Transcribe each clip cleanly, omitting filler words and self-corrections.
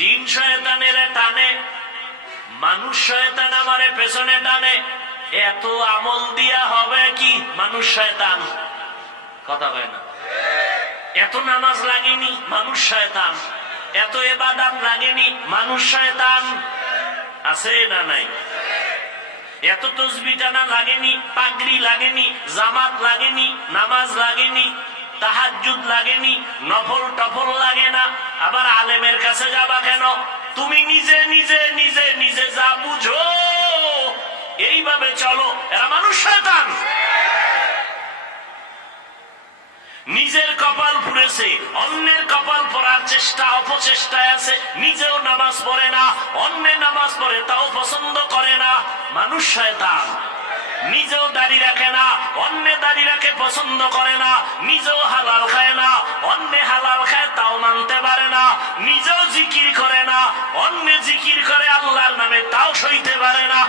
জিন শয়তানের টানে, মানুষ শয়তান আমারে পেছনে টানে। এত আমল দিয়া হবে কি? মানুষ শয়তান। কথা কয় না? এত নামাজ লাগেনি, মানুষ শয়তান। এত ইবাদত লাগেনি, মানুষ শয়তান। আছে না নাই? এত তাসবিহ টানা লাগেনি, পাগড়ি লাগেনি, জামাত লাগেনি, নামাজ লাগেনি, তাহাজ্জুদ লাগেনি, নফল টফল লাগে না। আবার আলেমের কাছে যাবা কেন? তুমি নিজে নিজে নিজে নিজে যা বুঝো এইভাবে চলো। এরা মানুষ শয়তান। নিজের কপাল পুড়েছে, অন্যের কপাল পড়ার চেষ্টা অপচেষ্টায় আছে। নিজেও নামাজ পড়ে না, অন্যের নামাজ পড়ে তাও পছন্দ করে না। মানুষ শয়তান। নিজেও দাড়ি রাখে না, অন্য দাড়ি রাখে পছন্দ করে না। নিজেও হালাল খায় না, অন্য হালাল খায় তাও মানতে পারে না। নিজেও জিকির করে না, অন্য জিকির করে আল্লাহর নামে তাও সইতে পারে না।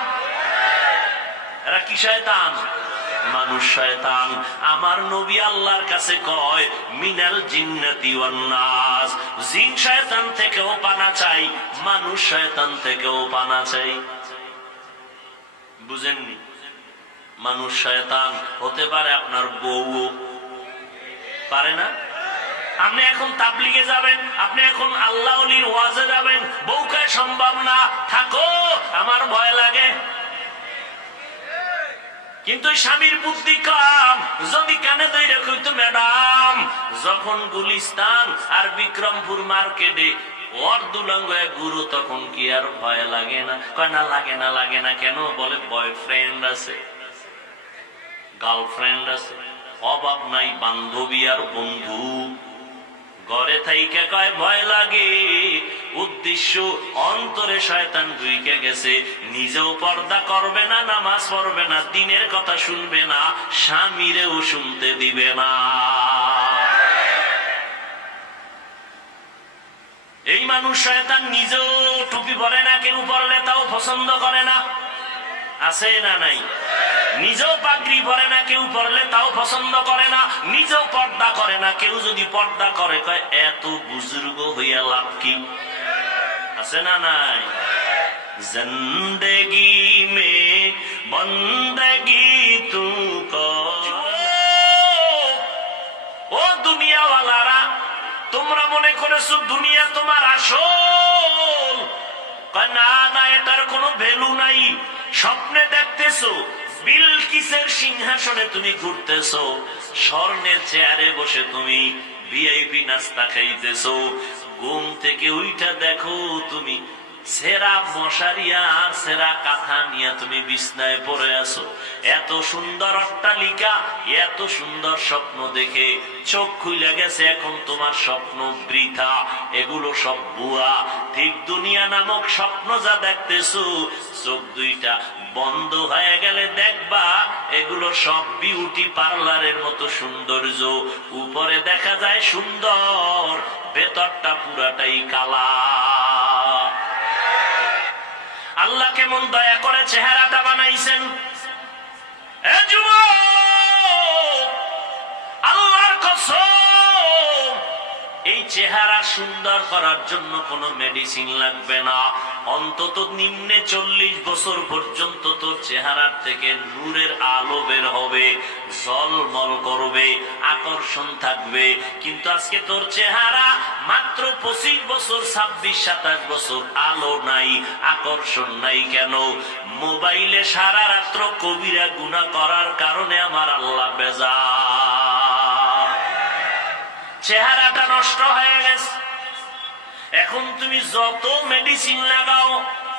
এরা কি শয়তান? মানুষ শয়তান। আমার নবী আল্লাহর কাছে কয় মিনাল জিন্নাতি ওয়ান নাস, জিন শয়তান থেকেও পানা চাই, মানুষ শয়তান থেকেও পানা চাই। বুঝেননি? মানুষ শয়তান হতে পারে আপনার বউ, পারে না? আপনি এখন তাবলিগে যাবেন, আপনি এখন আল্লাহ ওলির ওয়াজে যাবেন, বউকে সম্ভব না, থাকো আমার ভয় লাগে। কিন্তু স্বামীর বুদ্ধি কম, যদি কানে দইরে কইতো ম্যাডাম যখন গুলিস্তান আর বিক্রমপুর মার্কেটে অর্ধুলঙ্গায় গুরু, তখন কি আর ভয় লাগে না? কয় না, লাগে না। লাগে না কেন? বলে বয়ফ্রেন্ড আছে, গার্লফ্রেন্ড আছে, অভাব নাই, বান্ধবী আর বন্ধু। ঘরে থাইকে কয় ভয় লাগে। উদ্দেশ্য অন্তরে শয়তান ঢুইকে গেছে। নিজেও পর্দা করবে না, নামাজ পড়বে না, দিনের কথা শুনবে না, স্বামীরেও শুনতে দিবে না। এই মানুষ শয়তান। নিজেও টুপি পরে না, কেউ পরলে তাও পছন্দ করে না। আছে না নাই? নিজেও পাগড়ি পরে না, কেউ পরলে তাও পছন্দ করে না। নিজেও পর্দা করে না, কেউ যদি পর্দা করে কয় এত বুজুর্গ হইয়া লাভ কি? আছে না নাই? জিন্দেগি মে বন্দেগি তু কর। ও দুনিয়াওয়ালারা, তোমরা মনে করেছো দুনিয়া তোমার আসল? না না, এটার কোনো ভ্যালু নাই। স্বপ্নে দেখতেছো বিলকিসের সিংহাসনে তুমি ঘুরতেছো, স্বর্ণের চেয়ারে বসে তুমি ভিআইপি নাস্তা খাইতেছো। ঘুম থেকে উইঠা দেখো তুমি সেরা মশারিয়া সেরা কাঁথা নিয়ে তুমি বিছনায় পড়ে আছো। এত সুন্দর অট্টালিকা, এত সুন্দর স্বপ্ন দেখে চোখ খুলে গেছে। এখন তোমার স্বপ্ন বৃথা, এগুলো সব ভুয়া। ঠিক দুনিয়া নামক স্বপ্ন যা দেখতেছো, চোখ দুইটা বন্ধ হয়ে গেলে দেখবা এগুলো সব বিউটি পার্লারের মতো সৌন্দর্য। উপরে দেখা যায় সুন্দর, ভেতরটা পুরাটাই কালা। আল্লাহ কেমন দয়া করে চেহারাটা বানাইছেন। এ যুবক, আল্লাহর কসম, এই চেহারা সুন্দর করার জন্য কোনো মেডিসিন লাগবে না। অন্তত নিম্নে 40 বছর পর্যন্ত তোর চেহারার থেকে নূরের আলো বের হবে, ঝলমল করবে, আকর্ষণ থাকবে। কিন্তু আজকে তোর চেহারা মাত্র 25 বছর, 26-27 বছর, আলো নাই, আকর্ষণ নাই। কেন? মোবাইলে সারা রাত্র কবিরা গুনাহ করার কারণে আমার আল্লাহ বেজার। চেহারাটা নষ্ট হয়ে গেছে। এখন তুমি যত মেডিসিন লাগাও,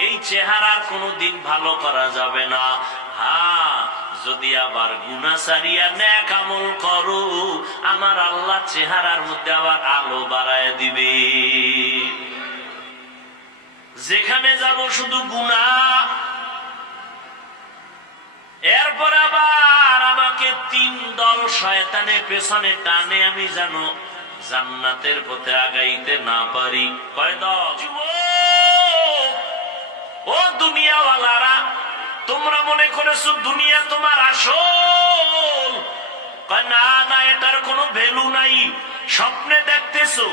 এই চেহারার কোনোদিন ভালো করা যাবে না। হ্যাঁ, যদি আবার গুনাহ ছাড়িয়া নেক আমল করো, আমার আল্লাহ চেহারার মধ্যে আবার আলো বাড়ায় দিবে। যেখানে যাব শুধু গুনাহ। এরপর আবার আমাকে 3 দল শয়তানের পেছনে টানে, আমি জানো জান্নাতের পথে আগাইতে না পারি। কয় দল? ও দুনিয়াওয়ালারা, তোমরা মনে করেছো দুনিয়া তোমার আসল? কয় না না, এটার কোনো ভ্যালু নাই। স্বপ্নে দেখতেছো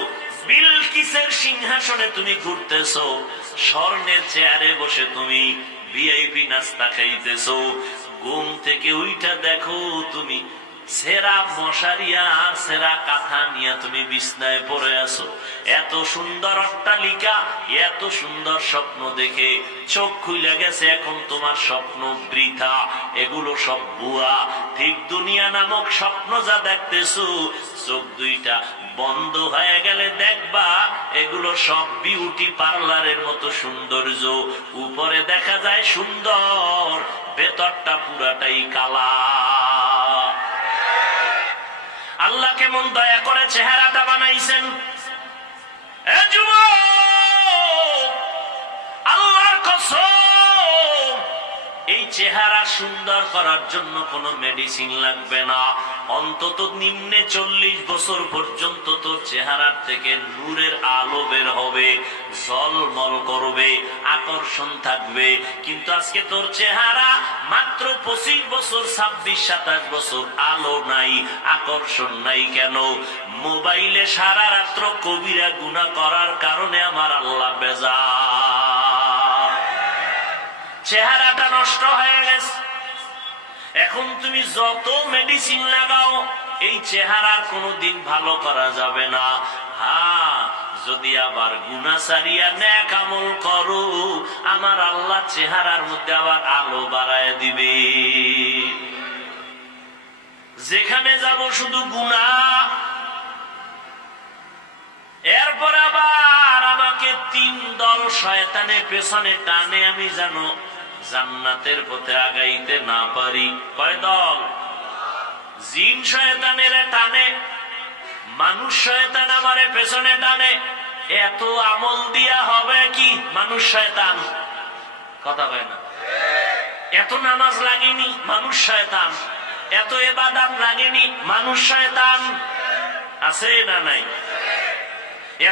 বিলকিসের সিংহাসনে তুমি ঘুরতেছো, স্বর্ণের চেয়ারে বসে তুমি ভিআইপি নাস্তা খাইতেছো, ঘুম থেকে উইঠা দেখো তুমি সেরা মশারিয়া সেরা কাঁথা নিয়ে তুমি বিছনায় পড়ে আছো। এত সুন্দর অট্টালিকা, এত সুন্দর স্বপ্ন দেখে চোখ খুলে গেছে, এখন তোমার স্বপ্ন বৃথা, এগুলো সব ভুয়া। ঠিক দুনিয়া নামক স্বপ্ন যা দেখতেছো, চোখ দুইটা বন্ধ হয়ে গেলে দেখবা এগুলো সব বিউটি পার্লারের মতো সৌন্দর্য। উপরে দেখা যায় সুন্দর, ভেতরটা পুরাটাই কালা। আল্লাহ কেমন দয়া করে চেহারাটা বানাইছেন। এ যুবক, আল্লাহর কসম, এই চেহারা সুন্দর করার জন্য কোনো মেডিসিন লাগবে না। অন্তত নিম্নে 40 বছর পর্যন্ত তোর চেহারার থেকে নূরের আলো বের হবে, ঝলমল করবে, আকর্ষণ থাকবে। কিন্তু আজকে তোর চেহারা মাত্র 25 বছর, 26-27 বছর, আলো নাই, আকর্ষণ নাই। কেন? মোবাইলে সারা রাত্র কবিরা গুনাহ করার কারণে আমার আল্লাহ বেজার, চেহারাটা নষ্ট হয়ে গেছে। এখন তুমি যত মেডিসিন লাগাও, এই চেহারার কোনোদিন ভালো করা যাবে না। হ্যাঁ, যদি আবার গুনাহ ছাড়িয়া নেক আমল করো, আমার আল্লাহ চেহারার মধ্যে আবার আলো বাড়ায় দিবে। যেখানে যাব শুধু গুনাহ। এরপর আবার আমাকে 3 দল শয়তানে পেছনে টানে, আমি জানো জান্নাতের পথে আগাইতে না পারি। কয় দল? জিন শয়তানের টানে, মানুষ শয়তান আমারে পেছনে টানে। এত আমল দিয়া হবে কি? মানুষ শয়তান। কথা কয় না? এত নামাজ লাগেনি, মানুষ শয়তান। এত ইবাদত লাগেনি, মানুষ শয়তান। আছে না নাই?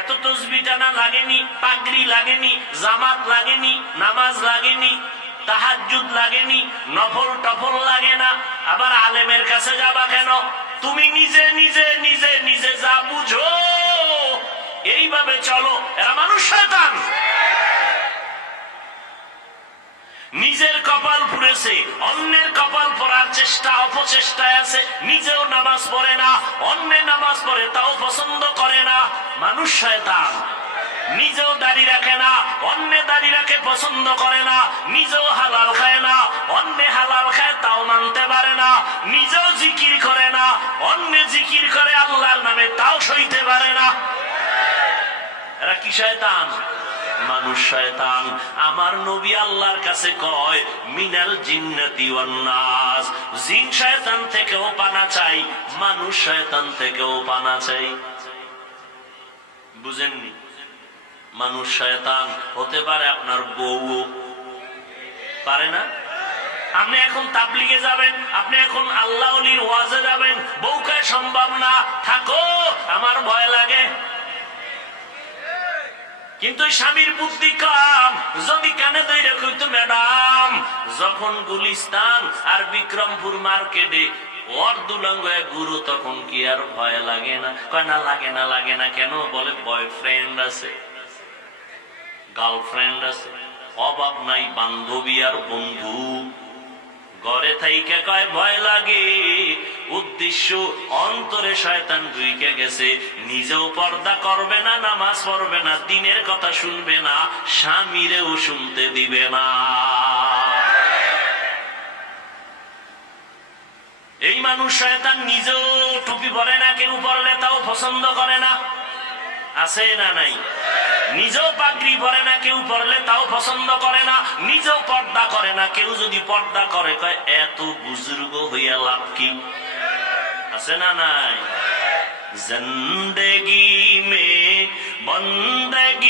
এত তাসবিহ টানা লাগেনি, পাগড়ি লাগেনি, জামাত লাগেনি, নামাজ লাগেনি, তাহাজ্জুদ লাগেনি, নফল টফল লাগে না। আবার আলেমের কাছে যাবা কেন? তুমি নিজে নিজে নিজে নিজে যা বুঝো এইভাবে চলো। এরা মানুষ শয়তান। নিজের কপাল পুড়েছে, অন্যের কপাল পড়ার চেষ্টা অপচেষ্টায় আছে। নিজেও নামাজ পড়ে না, অন্যের নামাজ পড়ে তাও পছন্দ করে না, মানুষ শয়তান। নিজেও দাড়ি রাখে না, অন্য দাড়ি রাখে পছন্দ করে না। নিজেও হালাল খায় না, অন্য হালাল খায় তাও মানতে পারে না। নিজেও জিকির করে না, অন্য জিকির করে আল্লাহর নামে তাও সইতে পারে না। এরা কি শয়তান? মানুষ শয়তান। আমার নবী আল্লাহর কাছে কয়, মিনাল জিন্নাতি ওয়ান নাস, জিন শয়তান থেকেও পানা চাই, মানুষ শয়তান থেকেও পানা চাই। বুঝেননি? মানুষ শয়তান হতে পারে, আপনার বউ পারে না। আপনি এখন তাবলিগে যাবেন, আপনি এখন আল্লাহ ওলির ওয়াজে যাবেন, বউকে সম্ভব না, থাকো আমার ভয় লাগে। কিন্তু স্বামীর বুদ্ধি কম, যদি কানে ধরে কইতো, ম্যাডাম যখন গুলিস্তান আর বিক্রমপুর মার্কেটে অর্ধুলঙ্গায় গুরু, তখন কি আর ভয় লাগে না? কয় না, লাগে না। লাগে না কেন? বলে বয়ফ্রেন্ড আছে, গার্লফ্রেন্ড আছে, অভাব নাই, বান্ধবী আর বন্ধু। ঘরে থাইকে কয় ভয় লাগে। উদ্দেশ্য অন্তরে শয়তান ঢুইকে গেছে। নিজেও পর্দা করবে না, নামাজ পড়বে না, দিনের কথা শুনবে না, স্বামীরেও শুনতে দিবে না। এই মানুষ শয়তান নিজেও টুপি পরে না, কেউ পরলে তাও পছন্দ করে না। আছে না নাই? নিজেও পাগড়ি পরে না, কেউ পরলে তাও পছন্দ করে না। নিজেও পর্দা করে না, কেউ যদি পর্দা করে কয় এত বুজুর্গ হইয়া লাভ কি? আছে না নাই? জিন্দেগি মে বন্দগি